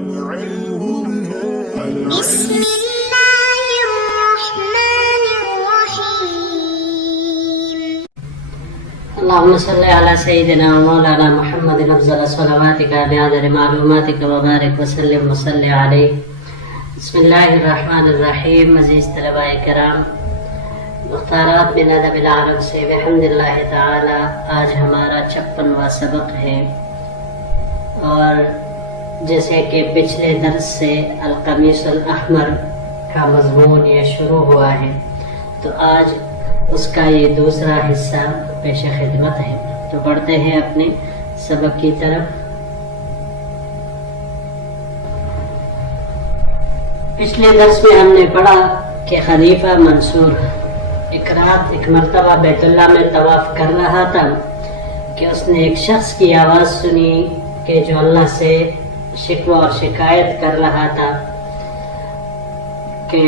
بسم الله الرحمن الرحيم. اللهم صل على سيدنا ومولانا محمد أفضل صلواتك بعدد معلوماتك وبارك وسلم وصل عليه. بسم الله الرحمن الرحیم. عزیز طلباء کرام، مختارات من ادب العرب سے بحمد اللہ تعالی آج ہمارا 56واں سبق ہے، اور جیسے کہ پچھلے درس سے القمیص الاحمر کا مضمون یہ شروع ہوا ہے، تو آج اس کا یہ دوسرا حصہ پیش خدمت ہے. تو بڑھتے ہیں اپنے سبق کی طرف. پچھلے درس میں ہم نے پڑھا کہ خلیفہ منصور ایک رات ایک مرتبہ بیت اللہ میں طواف کر رہا تھا کہ اس نے ایک شخص کی آواز سنی کہ جو اللہ سے شکوہ اور شکایت کر رہا تھا کہ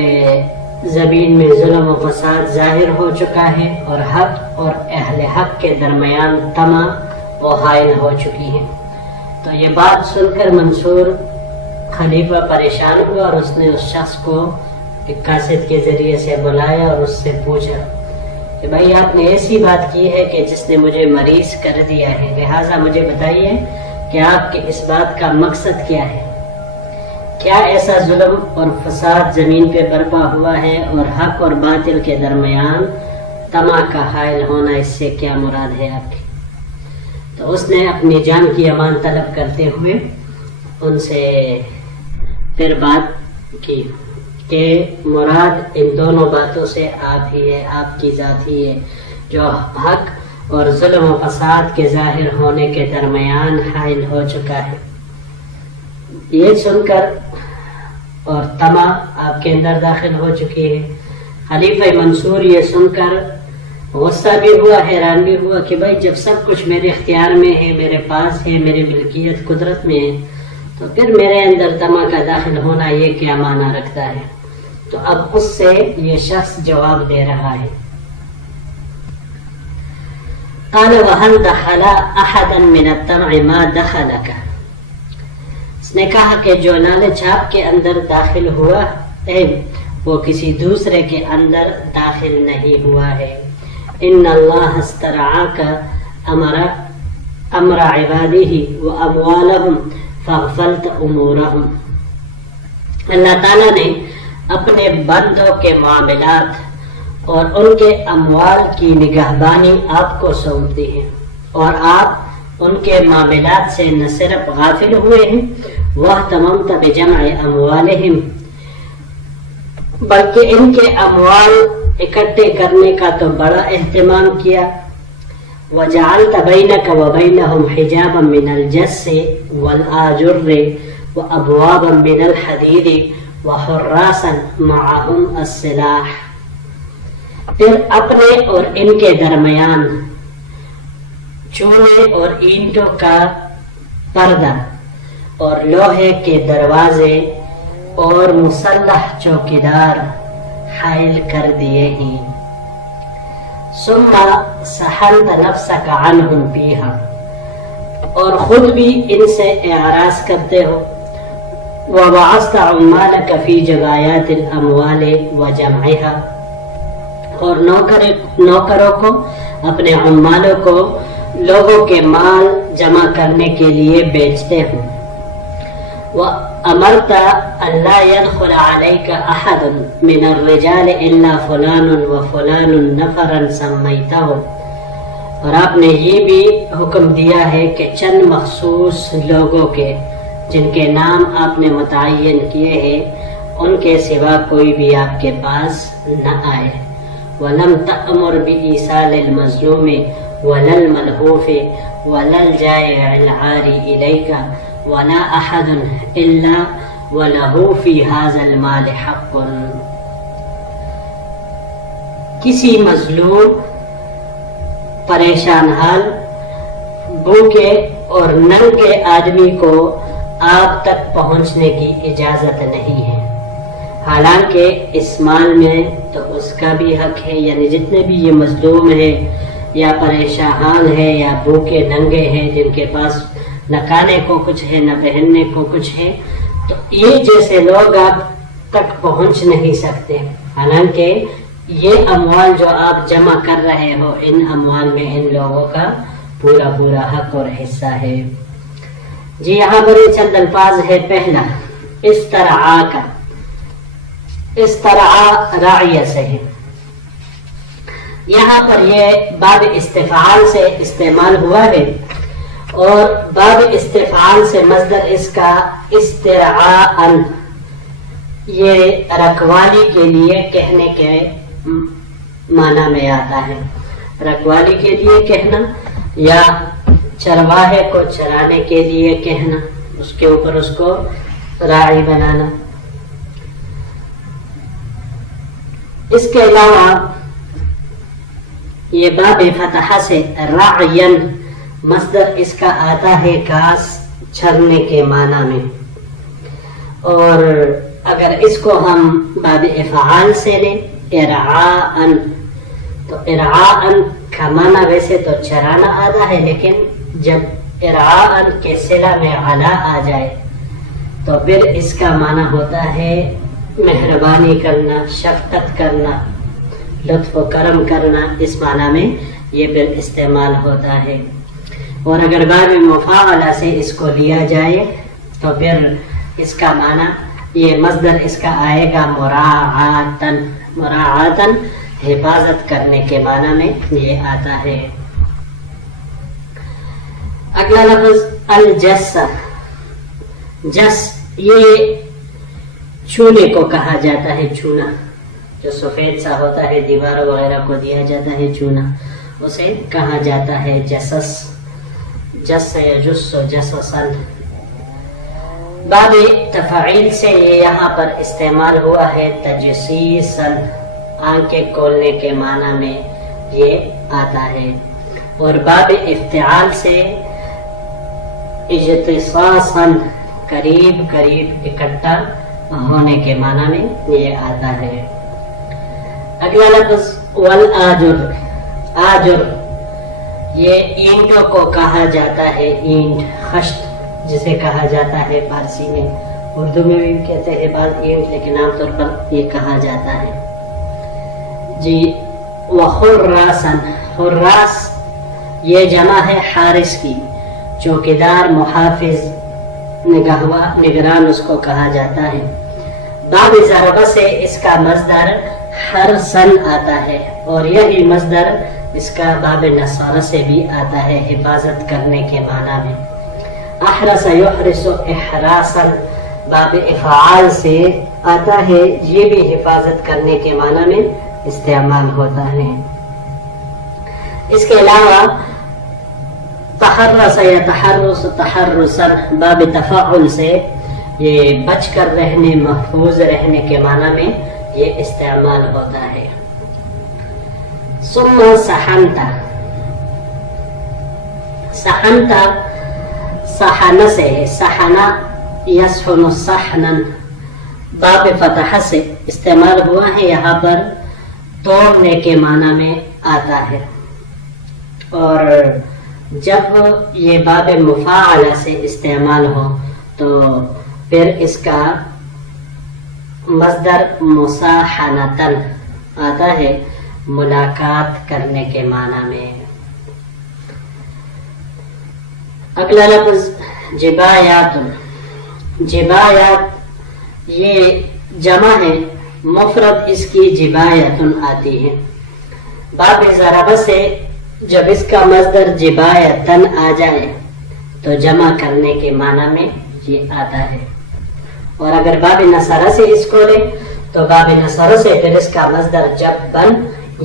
زمین میں ظلم و فساد ظاہر ہو چکا ہے اور حق اور اہل حق کے درمیان طمع و حائل ہو چکی ہے. تو یہ بات سن کر منصور خلیفہ پریشان ہوا اور اس نے اس شخص کو ایک کاسٹ کے ذریعے سے بلایا اور اس سے پوچھا کہ بھائی آپ نے ایسی بات کی ہے کہ جس نے مجھے مریض کر دیا ہے، لہٰذا مجھے بتائیے کہ آپ کے اس بات کا مقصد کیا ہے؟ کیا ایسا ظلم اور فساد زمین پہ برپا ہوا ہے اور حق اور باطل کے درمیان طمع کا حائل ہونا، اس سے کیا مراد ہے آپ کی؟ تو اس نے اپنی جان کی امان طلب کرتے ہوئے ان سے پھر بات کی کہ مراد ان دونوں باتوں سے آپ ہی ہے، آپ کی ذات ہی ہے جو حق اور ظلم و فساد کے ظاہر ہونے کے درمیان حائل ہو چکا ہے. یہ سن کر اور طمع آپ کے اندر داخل ہو چکی ہے. خلیفہ منصور یہ سن کر غصہ بھی ہوا، حیران بھی ہوا کہ بھائی جب سب کچھ میرے اختیار میں ہے، میرے پاس ہے، میری ملکیت قدرت میں ہے، تو پھر میرے اندر طمع کا داخل ہونا یہ کیا معنی رکھتا ہے؟ تو اب اس سے یہ شخص جواب دے رہا ہے. قال وهل دخل احدا من الطمع ما دخلك. اس نے کہا کہ جو لالچ آپ کے اندر داخل ہوا ہے وہ کسی دوسرے کے اندر داخل نہیں ہوا ہے. ان اللہ استرعاك امر عباده واموالهم فاغفلت امورهم. اللہ تعالیٰ نے اپنے بندوں کے معاملات اور ان کے اموال کی نگہبانی آپ کو سونپ دی ہے، اور آپ ان کے معاملات سے نہ صرف غافل ہوئے ہیں، واہتممت بجمع اموالہم، بلکہ ان کے اموال اکٹھے کرنے کا تو بڑا اہتمام کیا. وجعلت بینک وبینہم حجابا من الجس والآجر وابوابا من الحدید وحراسا معہم السلاح. پھر اپنے اور ان کے درمیان چونے اور اینٹوں کا پردہ اور لوہے کے دروازے اور مسلح چوکیدار حائل کر دیے ہیں. ثم سحلت نفسك عنهم فيها، اور خود بھی ان سے اعراض کرتے ہو. وبعثت عمالك في جبايات الاموال وجمعها، اور نوکروں کو، اپنے عمالوں کو لوگوں کے مال جمع کرنے کے لیے بیچتے ہوں. وَأَمَرْتَ أَلَّا يَدْخُلَ عَلَيْكَ أَحَدٌ مِّنَ الرِّجَالِ إِلَّا فُلَانٌ وَفُلَانٌ نَفَرًا سَمَّيْتَهُ، اور آپ نے یہ بھی حکم دیا ہے کہ چند مخصوص لوگوں کے جن کے نام آپ نے متعین کیے ہیں ان کے سوا کوئی بھی آپ کے پاس نہ آئے. وَلَمْ تَأْمُرْ بِإِيصَالِ الْمَظْلُومِ وَلَا الْمَلْهُوفِ وَلَا الْجَائِعِ الْعَارِ إِلَيْكَ وَلَا أَحَدٌ إِلَّا وَلَهُ فِي هَذَا الْمَالِ حَقٌّ. کسی مظلوم، پریشان حال، بھوکے اور ننگے آدمی کو آپ تک پہنچنے کی اجازت نہیں ہے، حالانکہ اس مال میں تو اس کا بھی حق ہے. یعنی جتنے بھی یہ مظلوم ہیں یا پریشان ہے یا بھوکے ننگے ہیں جن کے پاس نہ کھانے کو کچھ ہے نہ پہننے کو کچھ ہے، تو یہ جیسے لوگ اب تک پہنچ نہیں سکتے، حالانکہ یہ اموال جو آپ جمع کر رہے ہو، ان اموال میں ان لوگوں کا پورا پورا حق اور حصہ ہے۔ جی یہاں پر یہ چند الفاظ ہے۔ پہلا استرعا کا، استرعا راعیہ سے ہے، یہاں پر یہ باب استفعال سے استعمال ہوا ہے، اور باب استفعال سے مصدر اس کا استرعاء، یہ رکھوالی کے لیے کہنے کے معنی میں آتا ہے، رکھوالی کے لیے کہنا یا چرواہے کو چرانے کے لیے کہنا، اس کے اوپر اس کو راعی بنانا۔ اس کے علاوہ یہ باب فتحہ سے راعین مصدر اس کا آتا ہے گھاس چرنے کے معنی میں، اور اگر اس کو ہم باب افعال سے لیں ارعاءن، تو ارعاءن کا معنی ویسے تو چرانا آتا ہے، لیکن جب ارعاءن کے صلہ میں علا آ جائے تو پھر اس کا معنی ہوتا ہے مہربانی کرنا، شفقت کرنا، لطف و کرم کرنا، اس معنی میں یہ پھر استعمال ہوتا ہے۔ اور اگر باب مفاعلہ سے اس کو لیا جائے تو پھر اس کا معنی یہ مصدر اس کا آئے گا مراعاتن، مراعاتن حفاظت کرنے کے معنی میں یہ آتا ہے۔ اگلا لفظ الجس، جس یہ چونے کو کہا جاتا ہے، چونا جو سفید سا ہوتا ہے، دیوار وغیرہ کو دیا جاتا ہے چونا، اسے کہا جاتا ہے جسس، جس یجس جسسا۔ باب تفعیل سے یہ یہاں پر استعمال ہوا ہے تجسیسا، آنکھیں کھولنے کے معنی میں یہ آتا ہے، اور باب افتعال سے اجتصاصا، قریب قریب اکٹھا ہونے کے معنی میں یہ آتا ہے۔ اگلا لفظ والآجر، آجر یہ اینٹوں کو کہا جاتا ہے، اینٹ خشت جسے کہا جاتا ہے فارسی میں، اردو میں بھی کہتے ہیں بعض اینٹ، لیکن عام طور پر یہ کہا جاتا ہے۔ جی وحراسا، حراس یہ جمع ہے حارس کی، چوکیدار، محافظ، نگران اس کو کہا جاتا ہے۔ باب ضربہ سے اس کا مصدر حرسن آتا ہے، اور یہی مصدر اس کا باب نصارہ سے بھی آتا ہے، حفاظت کرنے کے معنی میں۔ احرس یحرس احراسا باب افعال سے آتا ہے، یہ بھی حفاظت کرنے کے معنی میں استعمال ہوتا ہے۔ اس کے علاوہ تحرس یا تحرس، تحرسا باب تفاعل سے یہ بچ کر رہنے، محفوظ رہنے کے معنی میں یہ استعمال ہوتا ہے۔ ثم سحنتا، سحنتا سحن سے ہے، سحنا یسحن صحنا باب فتح سے استعمال ہوا ہے، یہاں پر توڑنے کے معنی میں آتا ہے، اور جب یہ باب مفاعلہ سے استعمال ہو تو پھر اس کا مصدر مصاحنتن آتا ہے، ملاقات کرنے کے معنی میں۔ اگلا لفظ جبایات، جبایات یہ جمع ہے، مفرد اس کی جبایتن آتی ہے۔ باب ضربہ سے جب اس کا مصدر جبایتن آ جائے تو جمع کرنے کے معنی میں یہ آتا ہے، اور اگر باب نصرہ سے اس کو لے تو باب نصرہ سے پھر اس کا مصدر جبن،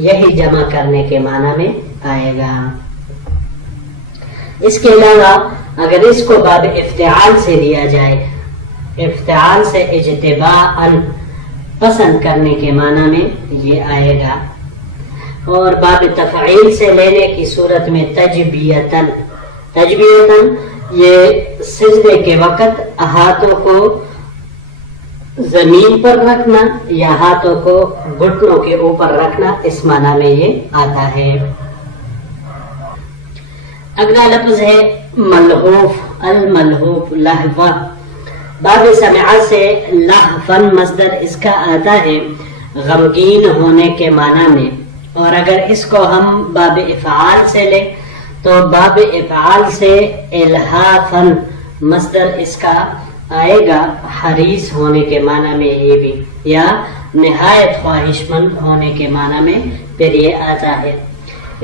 یہی جمع کرنے کے معنی میں آئے گا۔ اس کے علاوہ اگر اس کو باب افتعال سے لیا جائے، افتعال سے اجتباءً پسند کرنے کے معنی میں یہ آئے گا، اور باب تفعیل سے لینے کی صورت میں تجبیتاً، تجبیتاً یہ سجدے کے وقت ہاتھوں کو زمین پر رکھنا یا ہاتھوں کو گھٹنوں کے اوپر رکھنا، اس معنی میں یہ آتا ہے۔ اگلا لفظ ہے ملحوف، الملحوف لہوہ باب سمع سے لحفن مصدر اس کا آتا ہے غمگین ہونے کے معنی میں، اور اگر اس کو ہم باب افعال سے لیں تو باب افعال سے الحافن مصدر اس کا آئے گا حریص ہونے کے معنی میں یہ بھی، یا نہایت خواہش مند ہونے کے معنی میں پھر یہ آتا ہے۔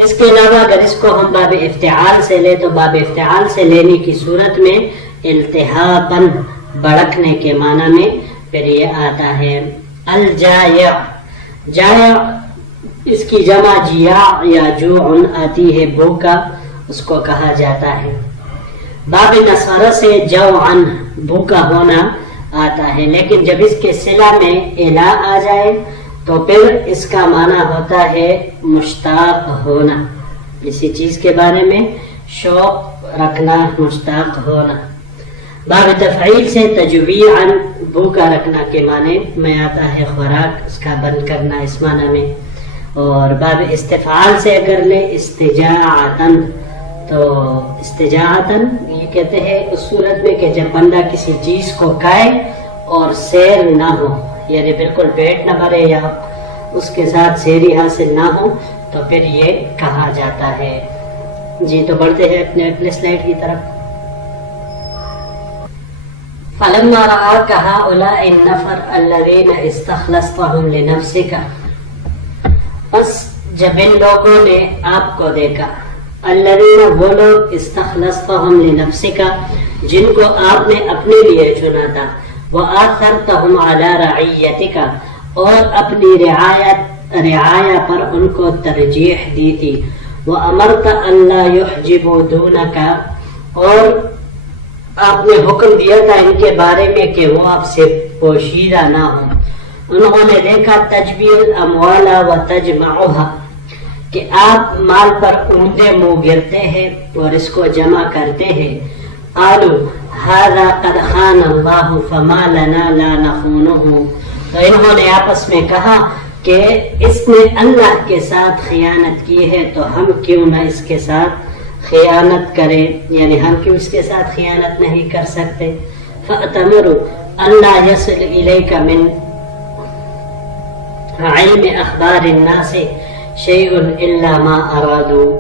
اس کے علاوہ اگر اس کو ہم باب افتعال سے لیں تو باب افتعال سے لینے کی صورت میں التحابن بڑکنے کے معنی میں پھر یہ آتا ہے۔ الجائع، جائع اس کی جمع جیاع یا جوعن آتی ہے، بھوکا اس کو کہا جاتا ہے۔ باب نصر سے جوعن بھوکا ہونا آتا ہے، لیکن جب اس کے صلہ میں الا آ جائے تو پھر اس کا معنی ہوتا ہے مشتاق ہونا، کسی چیز کے بارے میں شوق رکھنا، مشتاق ہونا۔ باب تفعیل سے تجویعاً بھوکا رکھنا کے معنی میں آتا ہے خوراک اس کا بند کرنا اس معنی میں، اور باب استفعال سے اگر لے استجاعتاً تو استجاعتاً یہ کہتے ہیں اس صورت میں کہ جب بندہ کسی چیز کو کھائے اور سیر نہ ہو، یعنی بالکل پیٹ نہ بھرے یا اس کے ساتھ سیری حاصل نہ ہو تو پھر یہ کہا جاتا ہے۔ جی تو بڑھتے ہیں اپنے سلائڈ کی طرف۔ فلما رآك هؤلاء النفر الذين استخلصتهم لنفسك، بس جب ان لوگوں نے آپ کو دیکھا، الذين وہ لوگ استخلصتهم لنفسك جن کو آپ نے اپنے لیے چنا تھا، وآثرتهم على رعیتك اور اپنی رعایا پر ان کو ترجیح دی تھی، وامرت الا يحجبوا دونك اور آپ نے حکم دیا تھا ان کے بارے میں کہ وہ آپ سے پوشیدہ نہ ہوں۔ انہوں نے دیکھا تجبیر الاموال و تجمعها کہ آپ مال پر اونڈے منہ گرتے ہیں اور اس کو جمع کرتے ہیں۔ قالوا هذا قد خان اللہ فما لنا لا نخونه، تو انہوں نے آپس میں کہا کہ اس نے اللہ کے ساتھ خیانت کی ہے تو ہم کیوں نہ اس کے ساتھ خیانت کریں، یعنی ہم کیوں اس کے ساتھ خیانت نہیں کر سکتے۔ فَأْتَمِرُوا أَلَّا يَصِلْ إِلَيْكَ مِنْ عِلْمِ أَخْبَارِ النَّاسِ شَيْءٌ إِلَّا مَا أَرَادُوا،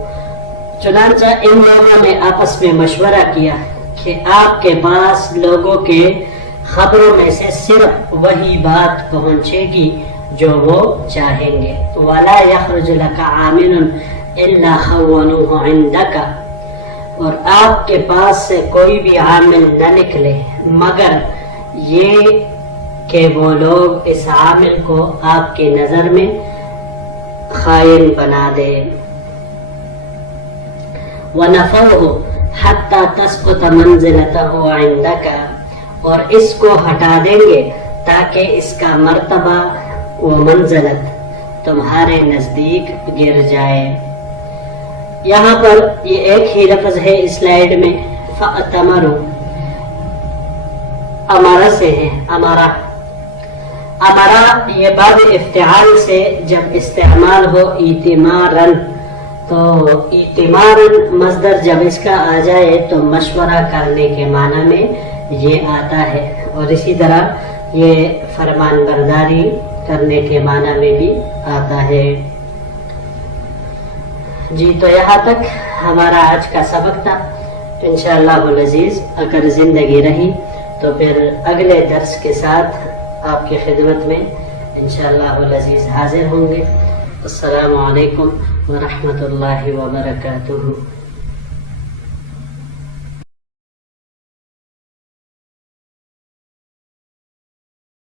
چنانچہ ان لوگوں نے آپس میں مشورہ کیا کہ آپ کے پاس لوگوں کے خبروں میں سے صرف وہی بات پہنچے گی جو وہ چاہیں گے۔ وَلَا يَخْرُجُ لَكَ عَامِلٌ إِلَّا خَوَّنُوهُ عِنْدَكَ، اور آپ کے پاس سے کوئی بھی عامل نہ نکلے مگر یہ کہ وہ لوگ اس عامل کو آپ کی نظر میں خائن بنا دیں۔ وَنَفَوْهُ حَتَّى تَسْقُطَ مَنْزِلَتَهُ عِنْدَكَ، اور اس کو ہٹا دیں گے تاکہ اس کا مرتبہ و منزلت تمہارے نزدیک گر جائے۔ یہاں پر یہ ایک ہی لفظ ہے اس سلائیڈ میں، فَأْتَمَرُوا امارہ سے ہے، امارہ یہ باب افتعال سے جب استعمال ہو ایتمارن، تو ایتمارن مصدر جب اس کا آ جائے تو مشورہ کرنے کے معنی میں یہ آتا ہے، اور اسی طرح یہ فرمان برداری کرنے کے معنی میں بھی آتا ہے۔ جی تو یہاں تک ہمارا آج کا سبق تھا۔ انشاءاللہ العزیز اگر زندگی رہی تو پھر اگلے درس کے ساتھ آپ کی خدمت میں انشاءاللہ العزیز حاضر ہوں گے۔ السلام علیکم ورحمۃ اللہ وبرکاتہ۔